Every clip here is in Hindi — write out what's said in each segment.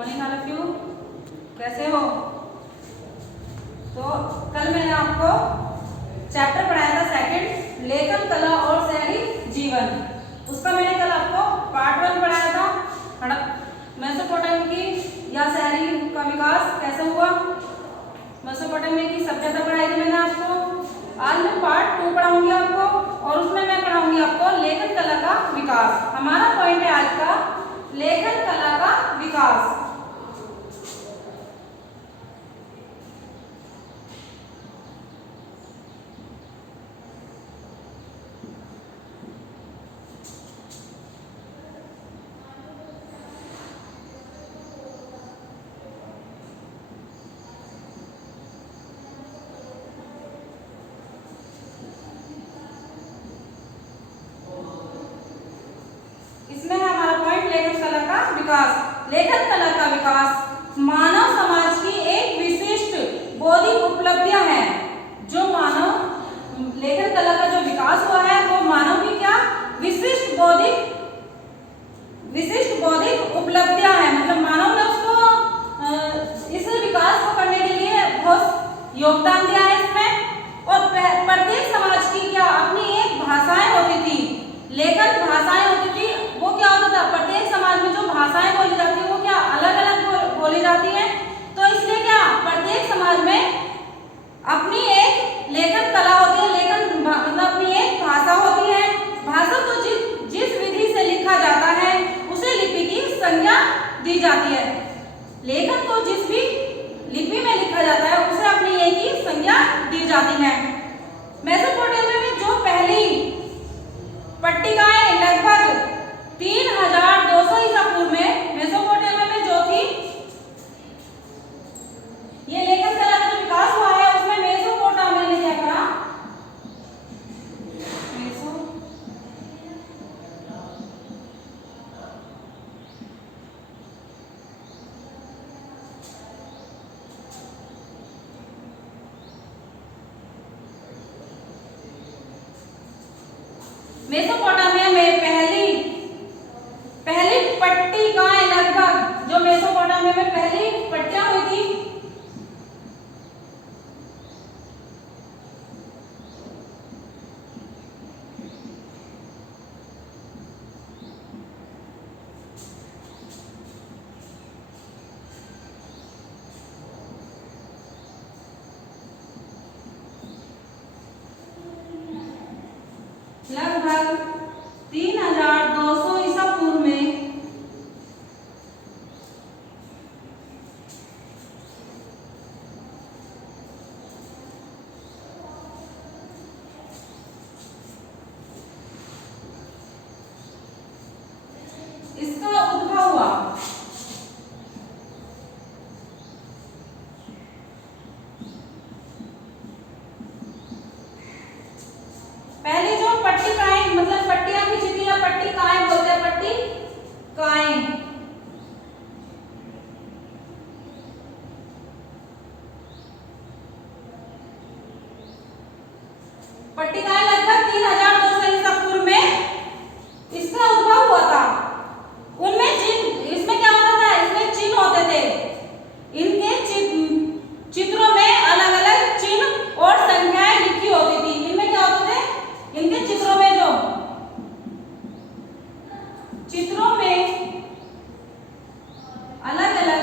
Morning all of you. कैसे हो? तो कल मैंने आपको चैप्टर पढ़ाया था सेकंड, लेखन कला और शहरी जीवन। उसका मैंने कल आपको पार्ट 1 पढ़ाया था, मेसोपोटामिया की या शहरी का विकास कैसे हुआ, मेसोपोटामिया की सभ्यता पढ़ाई थी मैंने आपको। आज मैं पार्ट 2 पढ़ाऊंगी आपको और उसमें मैं पढ़ाऊंगी आपको लेखन कला का विकास। हमारा पॉइंट है आज का लेखन कला का विकास। लेखन कला का विकास मानव समाज की एक विशिष्ट बौद्धिक उपलब्धियां हैं। जो मानव लेखन कला का जो विकास हुआ है वो मानव की क्या विशिष्ट बौद्धिक उपलब्धियां हैं। मतलब मानव ने उसको इस विकास को करने के लिए बहुत योगदान दिया है इसमें। और प्रत्येक समाज की क्या अपनी एक भाषाएं होती थी, लेखन भाषाएं होती थी। वो क्या होता था, प्रत्येक समाज में जो भाषाएं बोली जाती है वो क्या अलग अलग बोली जाती है। तो इसलिए क्या प्रत्येक समाज में अपनी एक लेखन कला होती है, लेखन मतलब अपनी एक भाषा होती है। भाषा को जिस विधि से लिखा जाता है उसे लिपि की संज्ञा दी जाती है। लेखन को जिस भी लिपि में लिखा जाता है उसे अपनी एक ही संज्ञा दी जाती है। मेसोपोटामिया में जो पहली पट्टिकाएं लगभग 3200 ईसा पूर्व में मेसोपोटामिया में जो थी, ये लेखन कला का जो विकास हुआ है उसमें मेसोपोटामिया ने क्या करा, मेसोपोटामिया में पहली पट्टिकाएं लगभग जो मेसोपोटामिया में पहली पट्टियां हुई थी लगभग 3200 ईसा पूर्व में इसका उद्भव हुआ। पहले जो पट्टिकाएं मतलब पट्टियां खींची थी या पट्टिकाएं बोलते हैं, पट्टिकाएं लगभग 3200 ईसा पूर्व में इसका उद्भव हुआ था। उनमें इसमें क्या होता था, इसमें चिन्ह होते थे। इनके चित्रों में अलग अलग चिन्ह और संख्याएं लिखी होती थी। इनमें क्या होते थे, इनके चित्रों में अलग अलग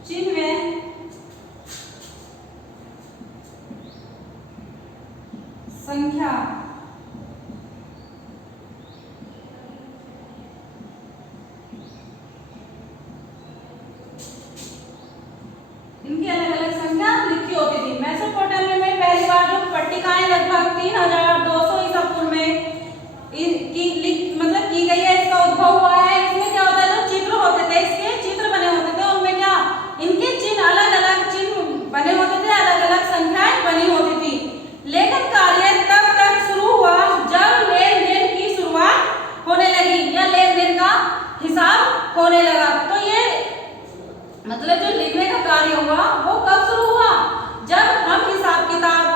चिन्ह संख्या इनकी अलग अलग संख्या लिखी होती थी। मेसोपोटामिया में पहली बार जो पट्टिकाएं लगभग 3200 ईसा पूर्व में की गई है, इसका उद्भव हुआ है। इसमें क्या होता है, जो चित्र होते थे, इसके चित्र बने होते थे, उनमें क्या इनके चिन्ह अलग अलग चिन्ह बने होते थे, अलग अलग संख्याएं बनी होती थी। लेखन कार्य तब तक शुरू हुआ जब लेन देन की शुरुआत होने लगी या लेन देन का हिसाब होने लगा। तो ये मतलब जो लिखने का कार्य हुआ वो कब शुरू हुआ, जब हम हिसाब किताब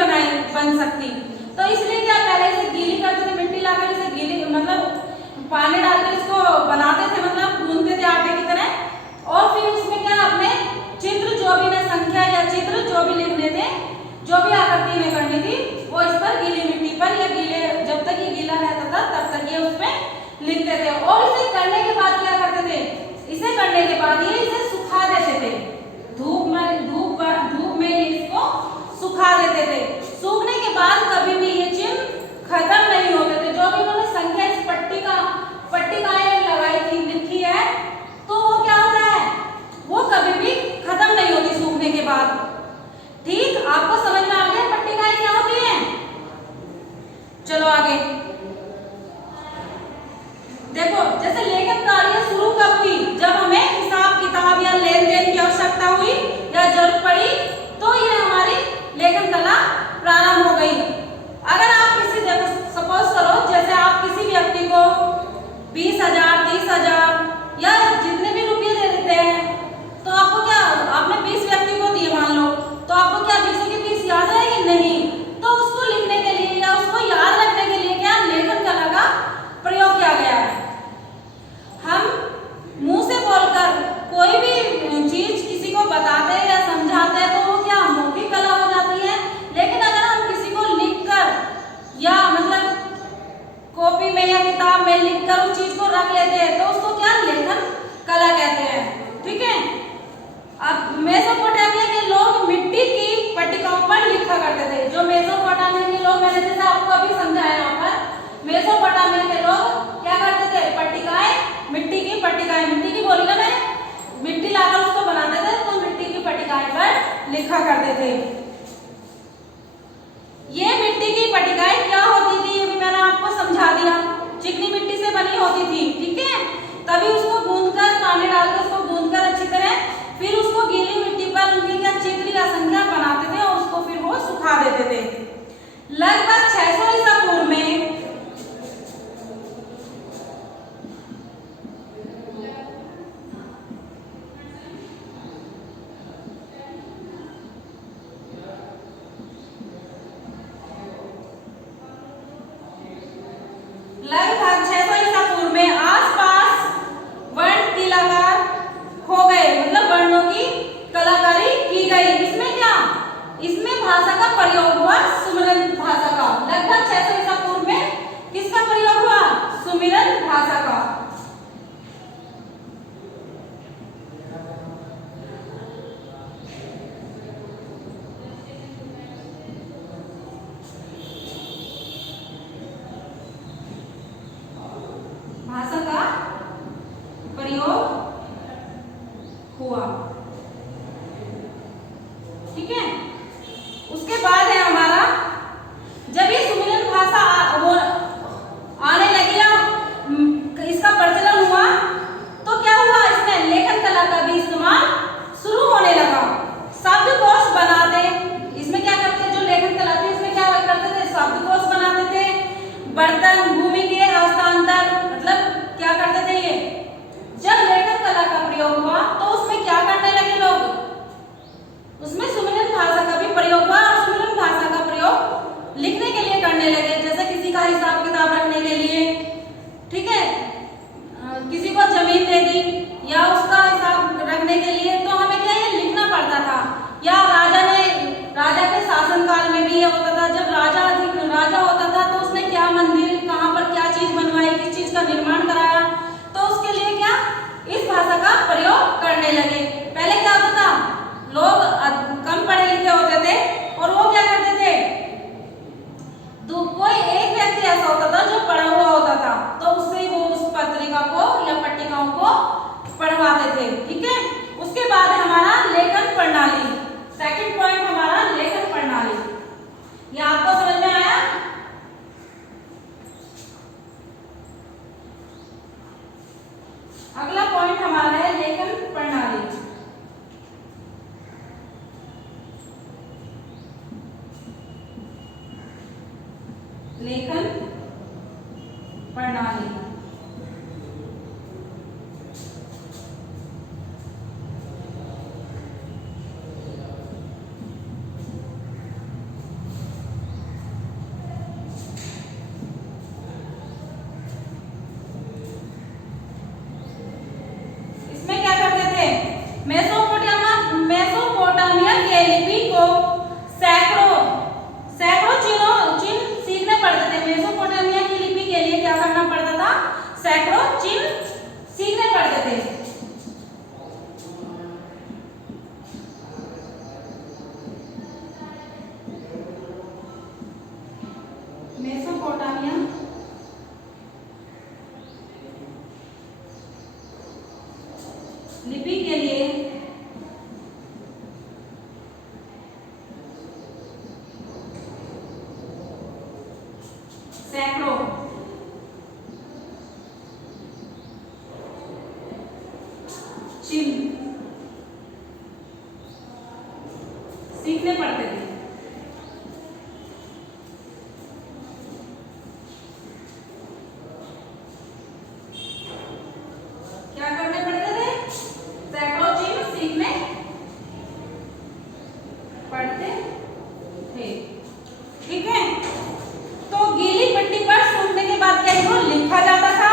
बन सकती। तो इसलिए क्या पहले इसे गीली करते थे, मिट्टी लाकर इसे गीली मतलब पानी डालकर इसको बनाते थे, मतलब गूंथते थे आटे की तरह। और फिर उसमें क्या अपने चित्र जो भी मैं संख्या या चित्र जो भी लिखने थे, जो भी आकृति में करनी थी, वो इस पर गीली मिट्टी पर या गीले जब तक ये गीला रहता था तब तक ये उसमें लिखते थे। और इसे करने के बाद क्या करते थे, इसे करने के बाद ये इसे सुखा देते थे, धूप में इसको सुखा देते थे। सूखने के बाद कभी भी ये चिन्ह खत्म नहीं होते थे। जो भी उन्होंने संख्या इस पट्टिकाएं लगाई थी, लिखी है, तो वो क्या होता है, वो कभी भी खत्म नहीं होती सूखने के बाद। ठीक, आपको समझ में आ गया पट्टिकाएं क्या होती हैं? चलो आगे देखो, जैसे लेखन कार्य शुरू कब हुई, जब हमें हिसाब किताब या लेन देन की आवश्यकता हुई या जरूरत पड़ी, तो ये हमारी लेखन कला प्रारंभ हो गई। अगर आप किसी, देखो सपोज करो, जैसे आप किसी व्यक्ति को 20,000 30,000 या जितने भी रुपये दे देते हैं, तो आपको क्या, आपने 20 व्यक्ति को दिए मान लो, तो आपको क्या 20 के 20 याद रहेंगे? नहीं। तो उसको लिखने के लिए या उसको याद रखने के लिए क्या लेखन कला का प्रयोग किया गया है। हम मुंह से बोलकर कोई भी चीज किसी को बताते हैं या समझाते हैं तो वो क्या मौखिक कला हो जाती है। लेकिन अगर हम किसी को लिखकर या मतलब कॉपी में या किताब में लिखकर उस चीज को रख लेते हैं तो उसको क्या लेखन कला कहते हैं। ठीक है, अब मेसोपोटामिया के लोग मिट्टी की पट्टिकाओं पर लिखा करते थे। जो मेसोपोटामिया के लोग, मैंने जैसे आपको अभी समझाया, यहाँ पर मेसोपोटामिया के लोग क्या करते थे, पट्टिकाएं, मिट्टी की पट्टिकाएं, मिट्टी की बोली ना मैं, मिट्टी लाकर उसको बनाते थे, तो मिट्टी की पट्टिकाएं पर लिखा करते थे। ये मिट्टी की पट्टिकाएं क्या होती थी, ये भी मैंने आपको समझा दिया, चिकनी मिट्टी से बनी होती थी। ठीक है, तभी उसको गूंथकर, पानी डालकर उसको गूंथकर अच्छी तरह, फिर उसको गीली मिट्टी पर उनकी क्या चित्र या संख्या बनाते थे और उसको फिर वो सुखा देते थे। लगभग 600 ईसा पूर्व में आसपास वर्ण तिलाकार हो गए, मतलब वर्णों की कलाकारी की गई। इसमें क्या, इसमें भाषा का प्रयोग हुआ, सुमिरन भाषा का। लगभग 600 ईसा पूर्व में किसका प्रयोग हुआ, सुमिरन भाषा का। भाषा का प्रयोग हुआ। ठीक है, उसके बाद है हमारा, जब ये सुमिरन भाषा आने लगी, इसका प्रचलन हुआ, तो क्या हुआ, इसमें लेखन कला का भी इस्तेमाल शुरू होने लगा। शब्दकोश बनाते, इसमें क्या करते थे, जो लेखन कला थी इसमें क्या करते थे, शब्दकोश बनाते थे। बर्तन, भूमि के हस्तांतर, मतलब क्या करते थे ये, जब लेखन कला का प्रयोग हुआ तो उसमें क्या करने लगे लोग, उसमें सुमिरन भाषा का भी प्रयोग हुआ और सुमिरन भाषा का प्रयोग लिखने के लिए करने लगे। जैसे किसी का हिसाब किताब रखने के लिए, ठीक है, किसी को जमीन दे दी या उसका हिसाब रखने के लिए, तो हमें क्या ये लिखना पड़ता था। या राजा के शासन काल में भी ये होता था, जब राजा होता था तो उसने क्या मंदिर, कहाँ पर क्या चीज बनवाई, किस चीज का निर्माण कराया, तो उसके लिए क्या इस भाषा का प्रयोग करने लगे। पहले क्या होता था, लोग कम पढ़े लिखे होते थे और वो क्या करते थे, कोई एक व्यक्ति ऐसा होता था जो पढ़ा हुआ होता था, तो उससे वो उस पत्रिका को या पट्टिकाओं को पढ़वाते थे। ठीक है, उसके बाद हमारा लेखन प्रणाली, सेकंड पॉइंट हमारा लेखन प्रणाली। ये आपको समझ में आया? अगला पॉइंट हमारा है लेखन प्रणाली। लेखन प्रणाली लिपि के लिए सैकड़ों चिन्ह सीखने पड़ते थे। क्या करने पड़ते थे? सैकड़ों चिन्ह सीखने पड़ते थे। ठीक है, तो गीली पट्टी पर सूखने के बाद क्या इनको लिखा जाता था।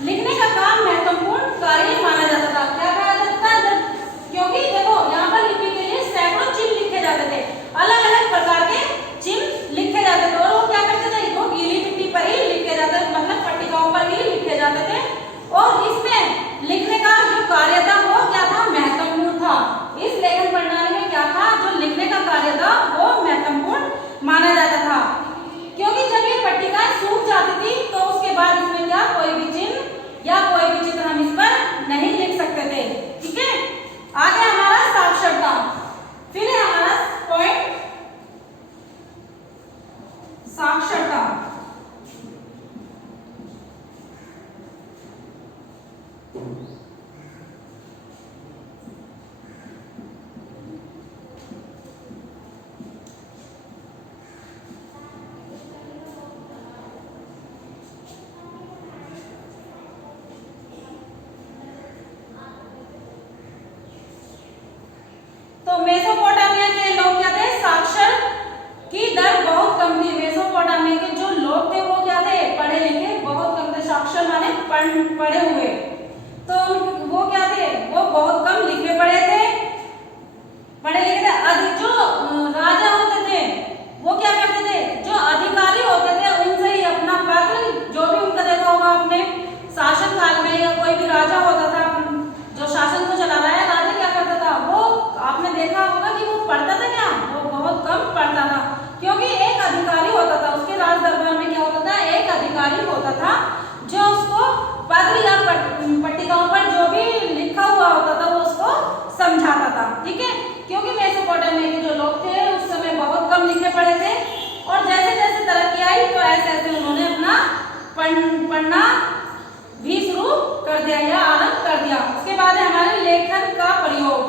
लिखने का काम महत्वपूर्ण कार्य माना जाता था। क्या कहा जाता था? क्योंकि देखो यहाँ पर लिपि के लिए सैकड़ों चिन्ह लिखे जाते थे, अलग अलग प्रकार के चिन्ह लिखे जाते थे, और वो क्या करते थे, वो गीली मिट्टी पर ही लिखे जाते थे, मतलब पट्टिकाओं पर ही लिखे जाते थे। और इसमें लिखने का जो कार्य था वो क्या था, महत्वपूर्ण था। इस लेखन प्रणाली में क्या था, जो लिखने का कार्य था वो महत्वपूर्ण माना जाता था, क्योंकि जब ये पट्टिकाएं सूख जाती थी तो उसके बाद इसमें क्या कोई भी चिन्ह या कोई भी चित्र हम इस पर नहीं लिख सकते थे। ठीक है, आगे हमारा साक्षरता, फिर है हमारा पॉइंट साक्षरता। तो मेसोपोटामिया के लोग क्या थे, साक्षर की दर बहुत कम थी। मेसोपोटामिया के जो लोग थे वो क्या थे, पढ़े लिखे बहुत कम थे। साक्षर माने पढ़े हुए, तो वो क्या थे, वो बहुत कम लिखे पढ़े थे, पढ़े लिखे थे। अधिक जो राजा होते थे वो क्या करते थे, जो अधिकारी होते थे उनसे ही अपना पत्र, जो भी उनका देखा होगा अपने शासन काल में, या कोई भी राजा होता था जो शासन को चला रहा है, राजा क्या करता था, वो आपने देखा होगा कि वो पढ़ता था क्या, वो बहुत कम पढ़ता था, क्योंकि एक अधिकारी होता था उसके राज दरबार में। क्या होता था, एक अधिकारी होता था जो उसको पत्र या पट्टिकाओं पर जो भी लिखा हुआ होता था वो उसको समझाता था। ठीक है, क्योंकि मेसोपोटामिया के जो लोग थे उस समय बहुत कम लिखे पढ़े थे, और जैसे जैसे तरक्की आई तो ऐसे ऐसे उन्होंने अपना पढ़ना भी शुरू कर दिया या आरंभ कर दिया। उसके बाद है हमारे लेखन का प्रयोग।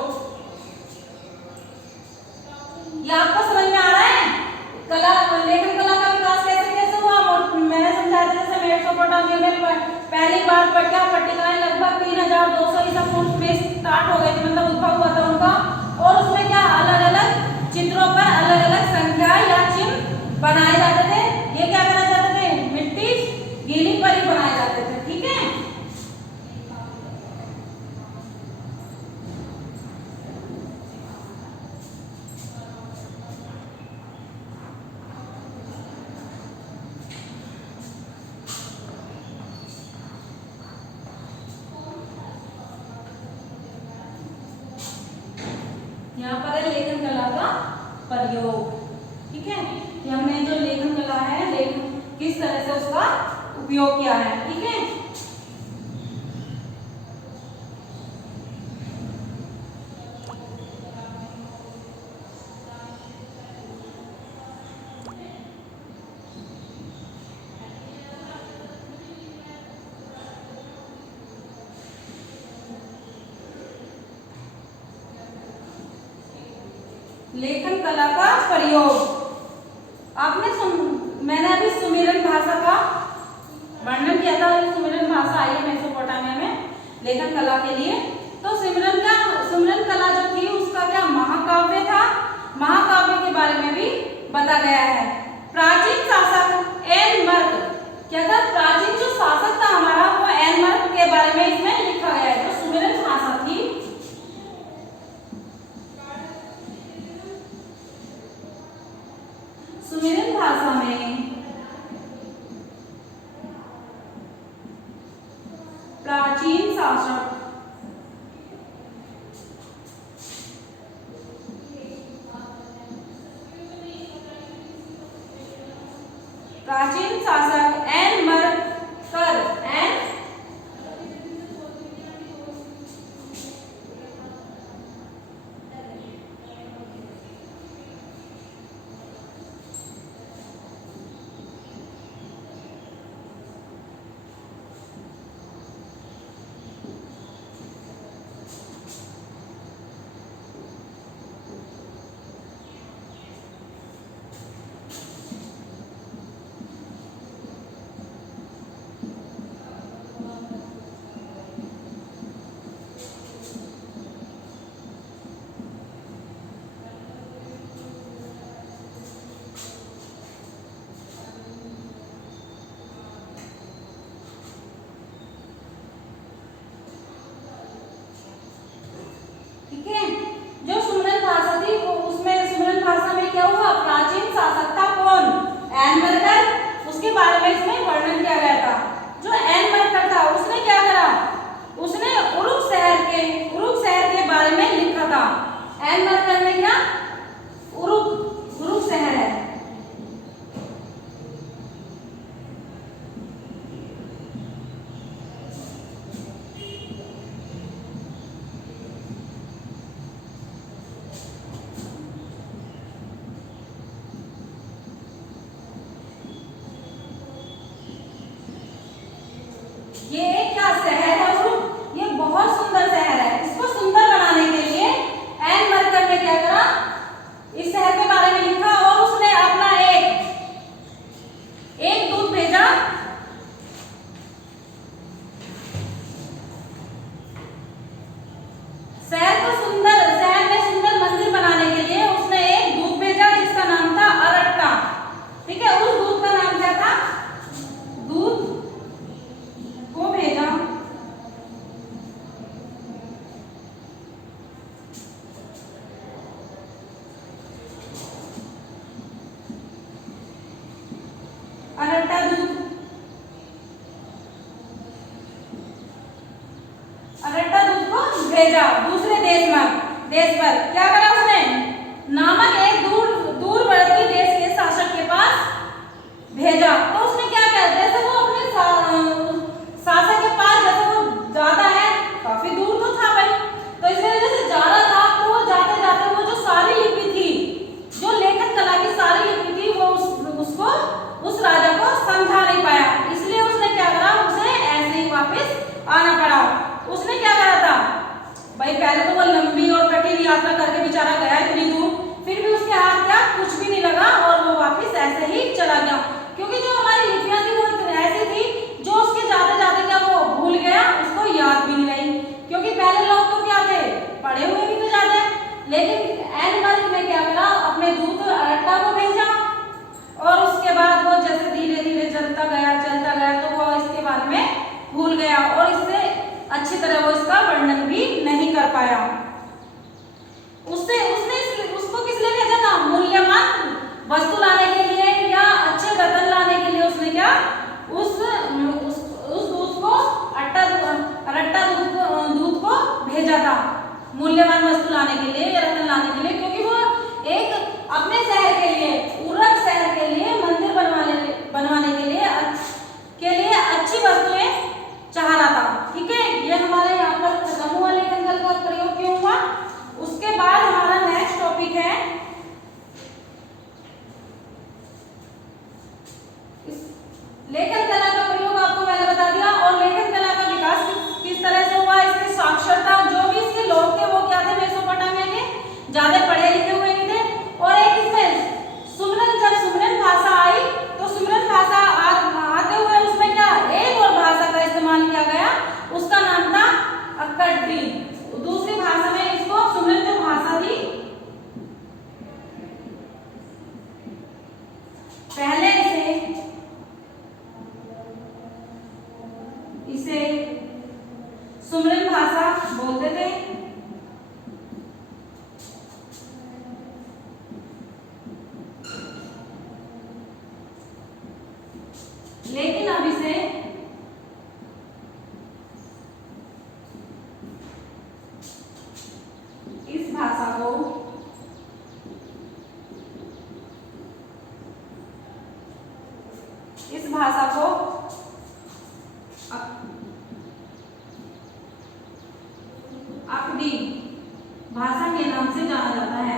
ये आपको समझ में आ रहा है, कला, लेखन कला का विकास कैसे कैसे हुआ। मैंने समझाया था जैसे मेसोपोटामिया में पहली बार पट्टिकाएं लगभग 3200 ईसा पूर्व में स्टार्ट हो गई थी, मतलब उद्भव हुआ था उनका, और उसमें क्या अलग अलग चित्रों पर अलग अलग संख्या या चिन्ह बनाए जाते थे। ये क्या कराए जाते थे, मिट्टी गीली पर ही बनाए जाते थे। ठीक है, यहाँ पर है लेखन कला का प्रयोग। ठीक है, कि हमने जो लेखन कला है, लेखन किस तरह से उसका उपयोग किया है। ठीक है, लेखन कला का प्रयोग आपने मैंने अभी सुमेरन भाषा का वर्णन किया था। सुमेरन भाषा आई है मेसोपोटामिया में लेखन कला के लिए। तो सुमेरन कला जो थी उसका क्या महाकाव्य था। महाकाव्य के बारे में भी बता गया है। प्राचीन शासक एनमर्क क्या था, प्राचीन जो शासक था हमारा वो एनमर्क के बारे में इसमें लिखा गया है। जो सुमेरन भाषा थी, सुमेरन भाषा में प्राचीन शासक एनमर्कर भेजा दूसरे देश पर क्या करा उसने, नामक एक दूरवर्ती देश के शासक के पास भेजा। तो उसने क्या किया, जैसे वो अपने शासक के पास, जैसे वो ज्यादा है, काफी दूर तो था भाई, तो इस वजह से जा रहा था, तो वो जाते जाते वो जो सारी लिपि थी, जो लेखन कला की सारी लिपि थी, वो उसको उस राजा को समझा नहीं पाया, इसलिए उसने क्या करा, उसे ऐसे ही वापस आना पड़ा। उसने क्या करा था भाई, पहले तो वो लंबी और कठिन यात्रा करके बेचारा गया इतनी दूर, फिर भी उसके हाथ क्या कुछ भी नहीं लगा और वो वापस ऐसे ही चला गया, क्योंकि जो हमारी लिपियां थी वो ऐसी थी, जो उसके जाते जाते क्या वो भूल गया, उसको याद भी नहीं रही, क्योंकि पहले लोग तो क्या थे, पढ़े हुए भी तो जाते, लेकिन एन वर्क में क्या करा, अपने दूत अरट्टा को भेजा, और उसके बाद वो जैसे धीरे धीरे चलता गया तो वो इसके बारे में भूल गया, और इससे अच्छी तरह वो इसका वर्णन भी नहीं कर पाया। उसको किस लिए भेजा था, मूल्यवान वस्तु लाने के लिए या अच्छे रतन लाने के लिए, उसने क्या उस दूत को अरट्टा दूत को भेजा था, मूल्यवान वस्तु लाने के लिए या रतन लाने के लिए, क्योंकि वो एक अपने शहर के लिए, उर्वरक शहर के लिए, मंदिर बनवाने के लिए अच्छी वस्तुएं चाह रहा था। ठीक है, ये हमारे यहाँ पर खत्म हुआ लेखन कला का प्रयोग क्यों हुआ। उसके बाद हमारा नेक्स्ट टॉपिक है लेखन कला का प्रयोग, आपको मैंने बता दिया, और लेखन कला का विकास किस तरह से हुआ, इसकी साक्षरता, जो भी इसके लोग थे वो क्या थे, मेसोपोटामिया के, ज्यादा पढ़े लिखे हुए नहीं थे, और एक इसमें जब सुमरन भाषा आई, तो सुमरन भाषा आते हुए उसमें क्या एक और भाषा का इस्तेमाल किया गया, उसका नाम था अक्कड़ी। दूसरी भाषा में इसको सुमरन जो भाषा थी, पहले इसे सुमरन भाषा बोलते थे, लेकिन अब इसे इस भाषा को अकदी भाषा के नाम से जाना जाता है।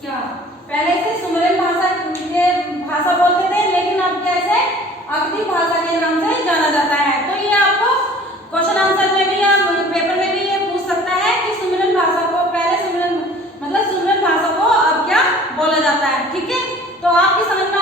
क्या पहले इसे सुमरन भाषा बोलते थे, लेकिन अब कैसे अकदी भाषा के नाम से जाना जाता है। तो ये आपको क्वेश्चन आंसर में भी या पेपर में भी ये पूछ सकता है कि सुमरन भाषा को पहले सुमरन भाषा को अब क्या बोला जाता है। ठीक है, तो आपकी समझ में